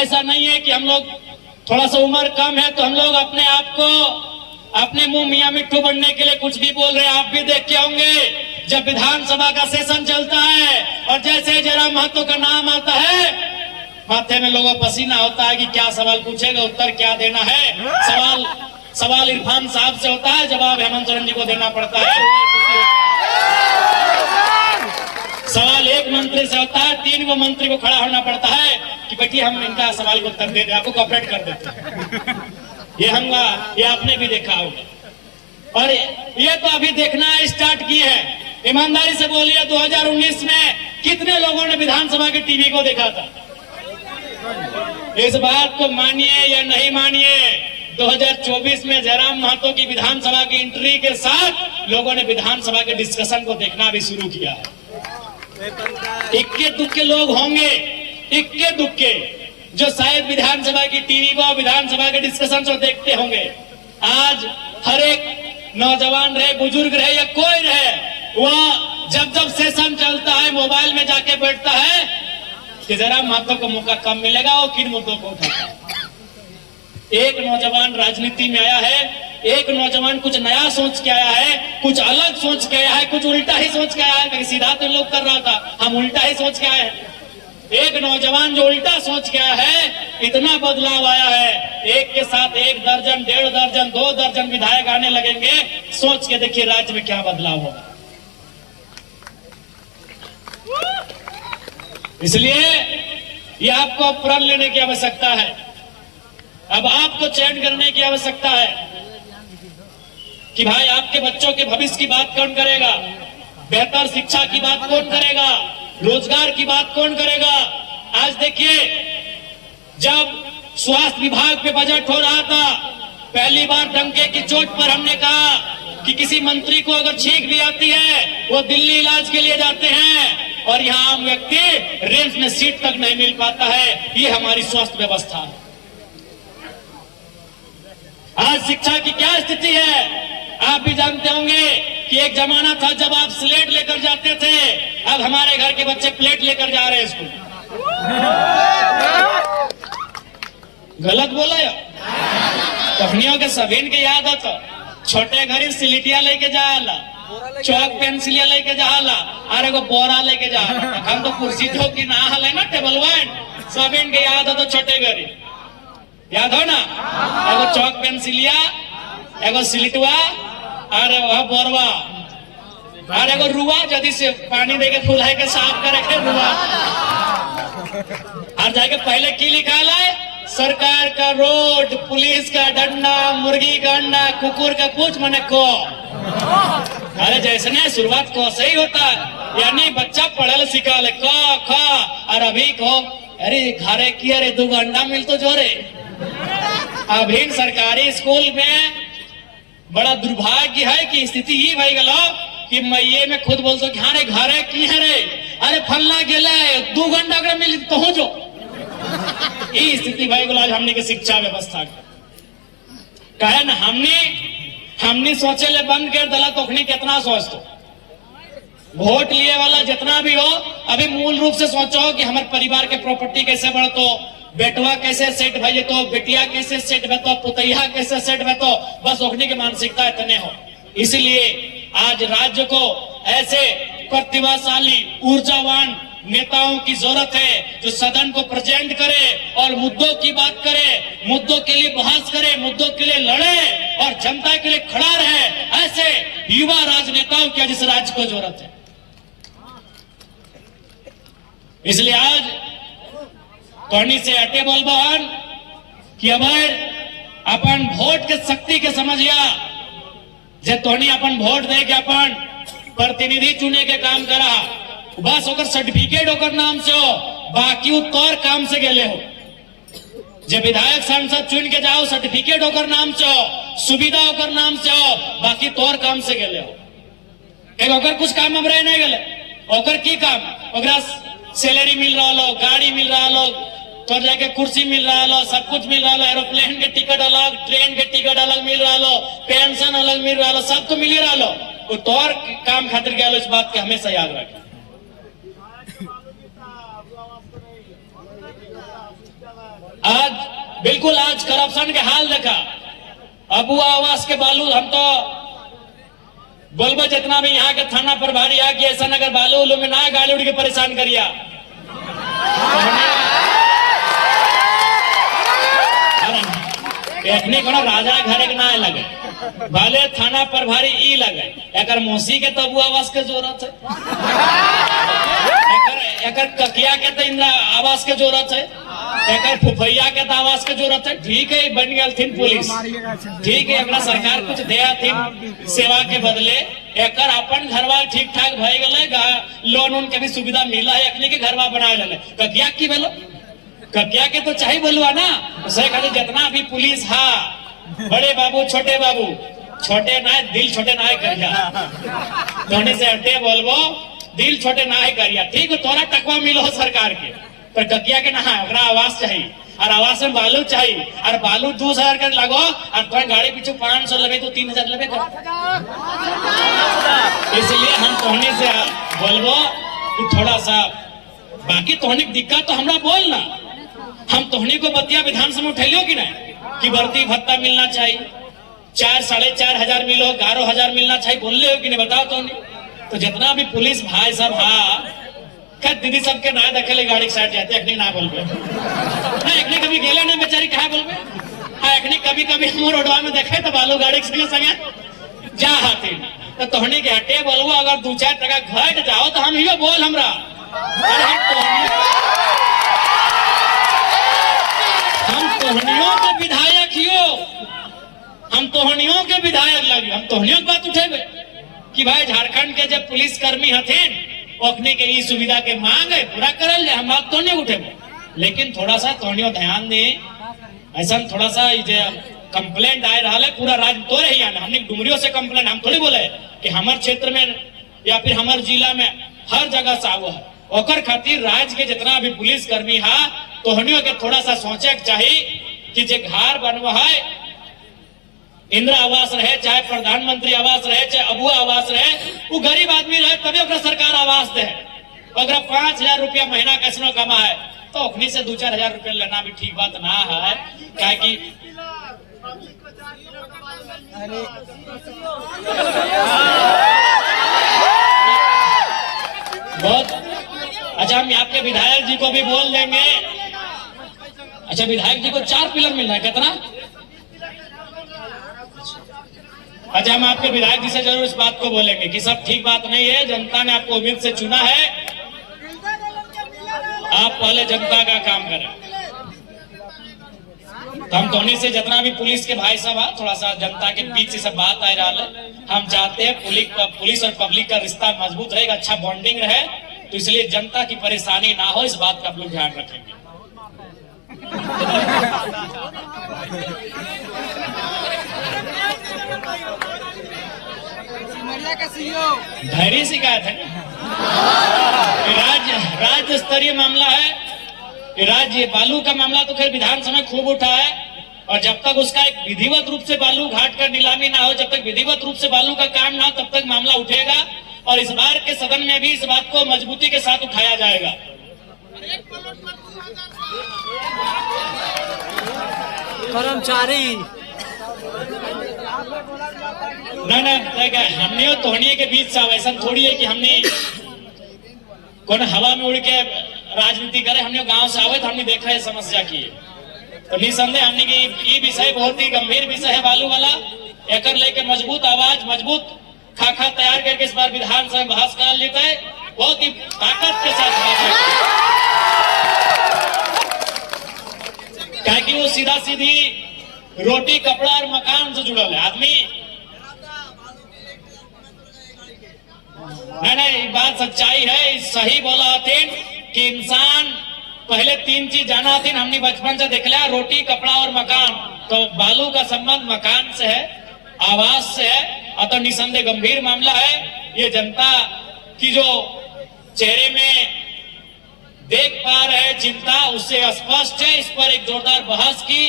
ऐसा नहीं है कि हम लोग थोड़ा सा उम्र कम है तो हम लोग अपने आप को अपने मुंह मियां मिट्ठू बनने के लिए कुछ भी बोल रहे हैं। आप भी देख के होंगे जब विधानसभा का सेशन चलता है और जैसे जयराम महतो का नाम आता है, माथे में लोगों पसीना होता है कि क्या सवाल पूछेगा, उत्तर क्या देना है। सवाल इरफान साहब से होता है, जवाब हेमंत सोरेन जी को देना पड़ता है। सवाल एक मंत्री से होता है, 3 गो मंत्री को खड़ा होना पड़ता है कि बेटी हम इनका सवाल को उत्तर दे दें, आपको कॉपरेट कर देते हैं। ये आपने भी देखा होगा और ये तो अभी देखना स्टार्ट की है। ईमानदारी से बोलिए 2019 में कितने लोगों ने विधानसभा के टीवी को देखा था? इस बात को मानिए या नहीं मानिए, 2024 में जयराम महतो की विधानसभा की एंट्री के साथ लोगों ने विधानसभा के डिस्कशन को देखना भी शुरू किया है। इक्के दुक्के लोग होंगे, इक्के दुक्के, जो शायद विधानसभा की टीवी को, विधानसभा के डिस्कशन को देखते होंगे। आज हर एक नौजवान रहे, बुजुर्ग रहे या कोई रहे, वह जब जब सेशन चलता है मोबाइल में जाके बैठता है कि जयराम महतो को मौका कम मिलेगा, वो किन मुद्दों को उठाता है। एक नौजवान राजनीति में आया है, एक नौजवान कुछ नया सोच के आया है, कुछ अलग सोच के आया है, कुछ उल्टा ही सोच के आया है। सीधा तो लोग कर रहा था, हम उल्टा ही सोच के आए हैं। एक नौजवान जो उल्टा सोच के आया है, इतना बदलाव आया है, एक के साथ 1 दर्जन, 1.5 दर्जन, 2 दर्जन विधायक आने लगेंगे। सोच के देखिए राज्य में क्या बदलाव होगा। इसलिए ये आपको प्रण लेने की आवश्यकता है। अब आपको चयन करने की आवश्यकता है कि भाई आपके बच्चों के भविष्य की बात कौन करेगा, बेहतर शिक्षा की बात कौन करेगा, रोजगार की बात कौन करेगा। आज देखिए, जब स्वास्थ्य विभाग पे बजट हो रहा था, पहली बार डंके की चोट पर हमने कहा कि किसी मंत्री को अगर छींक भी आती है वो दिल्ली इलाज के लिए जाते हैं और यहाँ आम व्यक्ति रेंज में सीट तक नहीं मिल पाता है। ये हमारी स्वास्थ्य व्यवस्था है। आज शिक्षा की क्या स्थिति है आप भी जानते होंगे कि एक जमाना था जब आप स्लेट लेकर जाते थे, अब हमारे घर के बच्चे प्लेट लेकर जा रहे हैं स्कूल। गलत बोला या कहानियों के सभी के याद आता, छोटे घरी सिलिटिया लेके जाला, चौक पेंसिलिया लेके जाला, अरे को बोरा लेके जा, हम तो कुर्सी जो कि ना हले ना टेबल वाइन, सभी के याद आता छोटे घरी, याद हो ना? एगो चौक पेंसिलिया, एगो सिलिटवा, अरे वह बोरवा, अरे एगो रुआ, जल्दी से पानी देके फुलाए के साफ करे के रुआ। और जाके पहले की लिखा है, सरकार का रोड, पुलिस का डंडा, मुर्गी का अंडा, कुकुर का पूछ मने को। अरे जैसे शुरुआत को से ही होता है, यानी बच्चा पढ़ल सिखल क ख, और अभी को अरे घरे की अरे 2 अंडा मिल तो जोरे। अभी सरकारी स्कूल में बड़ा दुर्भाग्य है कि स्थिति ही भाई गलो कि मैये में खुद बोलते कि हाँ रे घरे की है रे, अरे फलना गेले 2 घंटा अगर मिल पहुंचो। ये स्थिति भाई गलो आज हमने की शिक्षा व्यवस्था कहे ना, हमने सोचे ले बंद कर दला तो कितना सोच तो वोट लिए वाला जितना भी हो, अभी मूल रूप से सोचो कि हमारे परिवार के प्रॉपर्टी कैसे बढ़तो, बेटवा कैसे सेट भाई तो, बेटिया कैसे सेट भेतो, पुतैया कैसे सेट भेतो, बस ओखनी की मानसिकता इतने हो। इसलिए आज राज्य को ऐसे प्रतिभाशाली ऊर्जावान नेताओं की जरूरत है जो सदन को प्रेजेंट करे और मुद्दों की बात करे, मुद्दों के लिए बहस करे, मुद्दों के लिए लड़े और जनता के लिए खड़ा रहे। ऐसे युवा राजनेताओं की जिस राज्य को जरूरत है। इसलिए आज तोहनी से अटे बोल बहन कि अगर अपन वोट के शक्ति के समझिया, जे तोहनी अपन वोट दे के अपन प्रतिनिधि चुने के काम करा, बस ओकर सर्टिफिकेट ओकर नाम से हो, बाकी वो तौर काम से गेले हो। जब विधायक सांसद चुन के जाओ, सर्टिफिकेट ओकर नाम से हो, सुविधा ओकर नाम से हो, बाकी तौर काम से गेले हो। एक ओकर कुछ काम हम रहे नहीं गेले, ओकर की काम, ओकरा सैलरी मिल रहा लो, गाड़ी मिल रहा लो, तो जाके कुर्सी मिल रहा लो, सब कुछ मिल रहा लो, एरोप्लेन के टिकट अलग, ट्रेन के टिकट अलग मिल रहा लो, पेंशन अलग मिल रहा लो, सब तो मिल ही रहा लो। वो तौर काम खातिर गया लो, इस बात के हमेशा याद रखें। आज बिल्कुल आज करप्शन के हाल देखा। अबुआ आवास के बालू हम तो बोलबो जितना भी यहाँ के थाना प्रभारी आ कि ऐसा अगर बालू उलू में ना गाड़ी उड़ के परेशान करिया। एखनी कोनो राजा घर के ना लगे भले थाना प्रभारी ई लगे एकर मौसी के तो अबुआ आवास के जरूरत है, एकर ककिया के तो इंदिरा आवास के जरूरत है, एकर फुफैया के तो आवास के जरूरत है। ठीक है बन गया थी पुलिस, ठीक है अपना सरकार कुछ दिया थी सेवा के बदले, एकर अपन घरवा ठीक ठाक भय गए, लोन उन के भी सुविधा मिला है, अखनी के घरवा बना ले। ककिया की बोलो ककिया के तो चाहिए बोलवा ना उसे खाली जितना भी पुलिस हा बड़े बाबू छोटे ना दिल छोटे ना करिया धोनी से हटे बोलबो दिल छोटे ना करिया। ठीक है तोरा टकवा मिलो सरकार के पर ककिया के ना ओकरा आवास चाहिए और आवास में बालू चाहिए और बालू 2000 कर लगो और तुम गाड़ी पीछे 500 लगे तो 3000 लगे कर। इसलिए हम तोहनी से बोलबो कि थोड़ा सा बाकी तोहनी दिक्कत तो हमरा बोलना हम तोहनी को बतिया विधानसभा में उठेलियो कि नहीं कि भर्ती भत्ता मिलना चाहिए 4-4.5 मिलो 11,000 मिलना चाहिए बोल हो कि नहीं बताओ तो जितना भी पुलिस भाई सब क्या दीदी सबके ना देखे गाड़ी के साइड जाते अखनी ना बोलबे ना अखनी कभी गेले ना बेचारी कहा बोलबे हाँ अखनी कभी हम रोडवा में देखे तो बालू गाड़ी के संगे जा हाथी तो तोहनी के हटे बोलबो अगर 2-4 टका घट जाओ तो हम यो बोल हमरा हम तोहनियों के विधायक हियो हम तोहनियों के विधायक लगे हम तोहनियों की बात उठेबे कि भाई झारखंड के जब पुलिस कर्मी हथिन ओखनी के ई सुविधा के मांग है पूरा करल जाए हम बात तो नहीं उठेबे लेकिन थोड़ा सा तोहनियों ध्यान दे ऐसा थोड़ा सा कंप्लेंट आए रहा है पूरा राज्य तो रही है हमने डुमरियों से कंप्लेंट हम थोड़ी बोले कि हमारे क्षेत्र में या फिर हमारे जिला में हर जगह से आवा है ओकर खातिर राज्य के जितना भी पुलिस कर्मी है तोहनियों के थोड़ा सा सोचे चाहिए कि जे घर बनवा है इंदिरा आवास रहे चाहे प्रधानमंत्री आवास रहे चाहे अबुआ आवास रहे वो गरीब आदमी रहे तभी ओकरा सरकार आवास दे अगर 5,000 रुपया महीना कैसनो कमा है तो अपनी से 2-4 हजार रुपया लेना भी ठीक बात ना है क्या कि बहुत अच्छा हम आपके विधायक जी को भी बोल देंगे। अच्छा विधायक जी को 4 पिलर मिल रहा है कितना? अच्छा हम आपके विधायक जी से जरूर इस बात को बोलेंगे कि सब ठीक बात नहीं है जनता ने आपको उम्मीद से चुना है आप पहले जनता का काम करें। तो हम दोनों से जितना भी पुलिस के भाई साहब थोड़ा सा जनता के बीच से सब बात आ रहा है हम चाहते हैं पुलिस और पब्लिक का रिश्ता मजबूत रहेगा अच्छा बॉन्डिंग रहे तो इसलिए जनता की परेशानी ना हो इस बात का आप लोग ध्यान रखेंगे। धैर्य शिकायत है राज्य स्तरीय मामला है राज्य बालू का मामला तो खैर विधानसभा में खूब उठा है और जब तक उसका एक विधिवत रूप से बालू घाट का नीलामी ना हो जब तक विधिवत रूप से बालू का काम ना हो तब तक मामला उठेगा और इस बार के सदन में भी इस बात को मजबूती के साथ उठाया जाएगा। कर्मचारी नहीं हमने तोहनिए के बीच से ऐसा थोड़ी है कि हमने कौन हवा में उड़ के राजनीति करे हमने गांव से आवे तो हमने देखा है समस्या की तो निसंदेह हमने की विषय बहुत ही गंभीर विषय है बालू वाला एकर लेके मजबूत आवाज मजबूत खाका तैयार करके इस बार विधानसभा में बहस कर लेता है बहुत ही ताकत के साथ क्या कि वो सीधा सीधी रोटी कपड़ा और मकान से जुड़ा है आदमी नहीं बात सच्चाई है सही बोला हथिन कि इंसान पहले 3 चीज जाना हथिन हमने बचपन से देख लिया रोटी कपड़ा और मकान तो बालू का संबंध मकान से है आवास से है अतः निसंदेह गंभीर मामला है ये जनता की जो चेहरे में देख पा रहे चिंता उससे स्पष्ट है इस पर एक जोरदार बहस की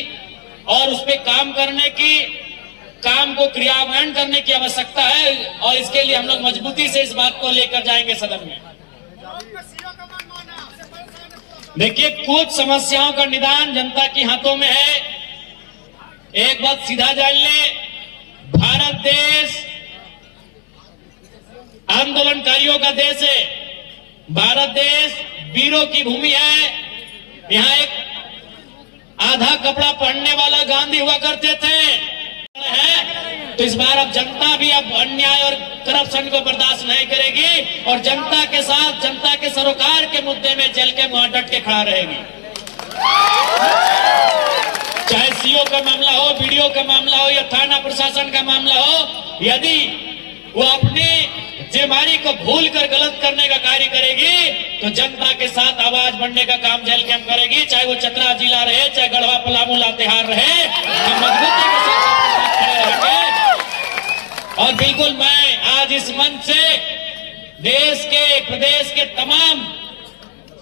और उस पर काम करने की काम को क्रियान्वयन करने की आवश्यकता है और इसके लिए हम लोग मजबूती से इस बात को लेकर जाएंगे सदन में। देखिए, कुछ समस्याओं का निदान जनता के हाथों में है। एक बात सीधा जान ले, भारत देश आंदोलनकारियों का देश है। भारत देश वीरों की भूमि है। यहाँ एक आधा कपड़ा पहनने वाला गांधी हुआ करते थे। तो इस बार अब जनता भी अब अन्याय और करप्शन को बर्दाश्त नहीं करेगी और जनता के साथ, जनता के सरोकार के मुद्दे में जल के मुंह डट के खड़ा रहेगी। चाहे सीओ का मामला हो, बीडीओ का मामला हो या थाना प्रशासन का मामला हो, यदि वो अपनी जिम्मेदारी को भूल कर गलत करने का कार्य करेगी तो जनता के साथ आवाज बढ़ने का काम जेल के हम करेगी। चाहे वो चतरा जिला रहे, चाहे गढ़वा पलामू लातेहार रहे, हम मजबूती के साथ खड़े रहेंगे। और बिल्कुल मैं आज इस मंच से देश के, प्रदेश के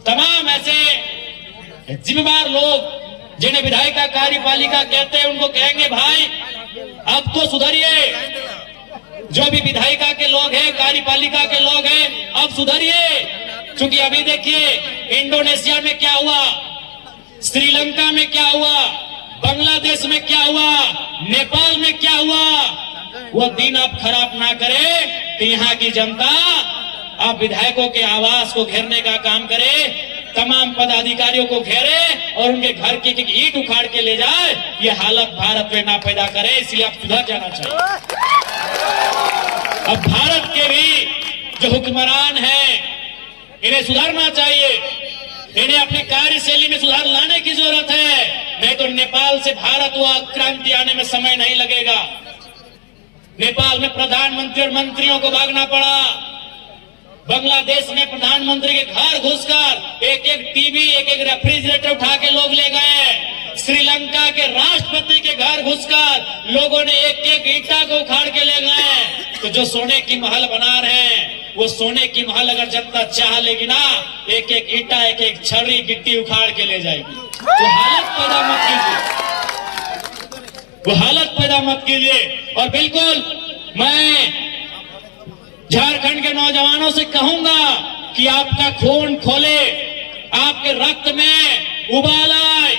तमाम ऐसे जिम्मेदार लोग जिन्हें विधायिका कार्यपालिका कहते हैं, उनको कहेंगे भाई अब तो सुधरिए। जो भी विधायिका के लोग हैं, कार्यपालिका के लोग हैं, अब सुधरिए। क्योंकि अभी देखिए इंडोनेशिया में क्या हुआ, श्रीलंका में क्या हुआ, बांग्लादेश में क्या हुआ, नेपाल में क्या हुआ। वो दिन आप खराब ना करें तो यहाँ की जनता अब विधायकों के आवास को घेरने का काम करे, तमाम पदाधिकारियों को घेरे और उनके घर की ईंट उखाड़ के ले जाए। ये हालत भारत में ना पैदा करे, इसलिए आप सुधर जाना चाहिए। अब भारत के भी जो हुक्मरान हैं, इन्हें सुधारना चाहिए। इन्हें अपनी कार्यशैली में सुधार लाने की जरूरत है, नहीं तो नेपाल से भारत हुआ क्रांति आने में समय नहीं लगेगा। नेपाल में प्रधानमंत्री और मंत्रियों को भागना पड़ा। बांग्लादेश में प्रधानमंत्री के घर घुसकर एक एक टीवी, एक एक रेफ्रिजरेटर उठा के लोग ले गए। श्रीलंका के राष्ट्रपति के घर घुसकर लोगों ने एक एक ईंटा को उखाड़ के ले गए। तो जो सोने की महल बना रहे हैं, वो सोने की महल अगर जनता चाह लेगी ना, एक एक ईंटा, एक एक छर्री गिट्टी उखाड़ के ले जाएगी। वो हालत पैदा मत कीजिए, वो हालत पैदा मत कीजिए। और बिल्कुल मैं झारखंड के नौजवानों से कहूंगा कि आपका खून खोले, आपके रक्त में उबाल आए।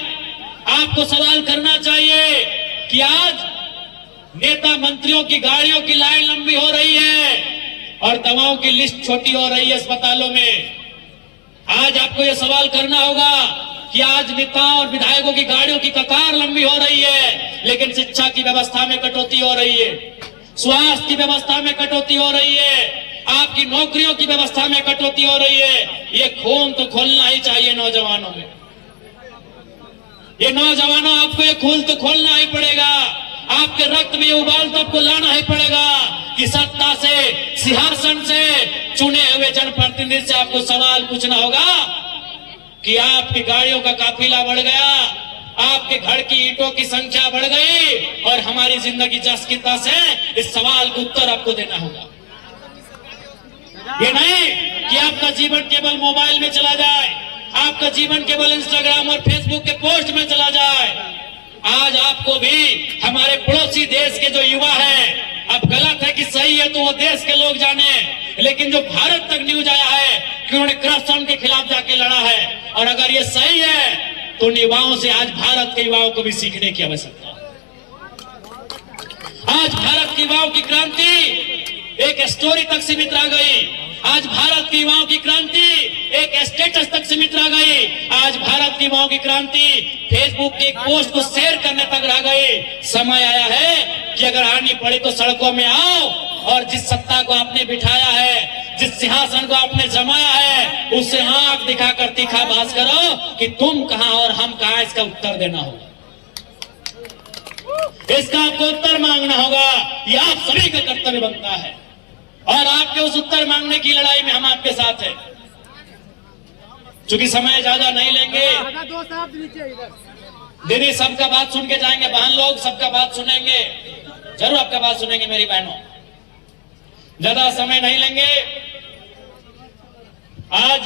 आपको सवाल करना चाहिए कि आज नेता मंत्रियों की गाड़ियों की लाइन लंबी हो रही है और दवाओं की लिस्ट छोटी हो रही है अस्पतालों में। आज आपको यह सवाल करना होगा कि आज नेताओं और विधायकों की गाड़ियों की कतार लंबी हो रही है, लेकिन शिक्षा की व्यवस्था में कटौती हो रही है, स्वास्थ्य की व्यवस्था में कटौती हो रही है, आपकी नौकरियों की व्यवस्था में कटौती हो रही है। ये खून तो खोलना ही चाहिए नौजवानों में। ये नौजवानों, आपको ये खून तो खोलना ही पड़ेगा। आपके रक्त में उबाल तो आपको लाना ही पड़ेगा कि सत्ता से, सिंहासन से चुने हुए जनप्रतिनिधि से आपको सवाल पूछना होगा कि आपकी गाड़ियों का काफिला बढ़ गया, आपके घर की ईंटों की संख्या बढ़ गई और हमारी जिंदगी जसकिता से, इस सवाल का उत्तर आपको देना होगा। ये नहीं कि आपका जीवन केवल मोबाइल में चला जाए, आपका जीवन केवल इंस्टाग्राम और फेसबुक के पोस्ट में चला जाए। आज आपको भी हमारे पड़ोसी देश के जो युवा हैं, अब गलत है कि सही है तो वो देश के लोग जाने, लेकिन जो भारत तक न्यूज आया है कि उन्होंने करप्शन के खिलाफ जाके लड़ा है, और अगर ये सही है तो युवाओं से आज भारत के युवाओं को भी सीखने की आवश्यकता है। आज भारत के युवाओं की क्रांति एक स्टोरी तक सीमित रह गई। आज भारत के युवाओं की क्रांति एक स्टेटस तक सीमित रह गई। आज भारत के युवाओं की क्रांति फेसबुक के एक पोस्ट को शेयर करने तक रह गई। समय आया है कि अगर आनी पड़े तो सड़कों में आओ और जिस सत्ता को आपने बिठाया है, जिस सिंहासन को आपने जमाया है, उससे आंख दिखाकर तीखा बात करो कि तुम कहां और हम कहां। इसका उत्तर देना होगा, इसका आपको उत्तर मांगना होगा। यह आप सभी का कर्तव्य बनता है और आपके उस उत्तर मांगने की लड़ाई में हम आपके साथ हैं। चूंकि समय ज्यादा नहीं लेंगे, दीदी सबका बात सुन के जाएंगे, बहन लोग सबका बात सुनेंगे, जरूर आपका बात सुनेंगे मेरी बहनों। ज्यादा समय नहीं लेंगे। आज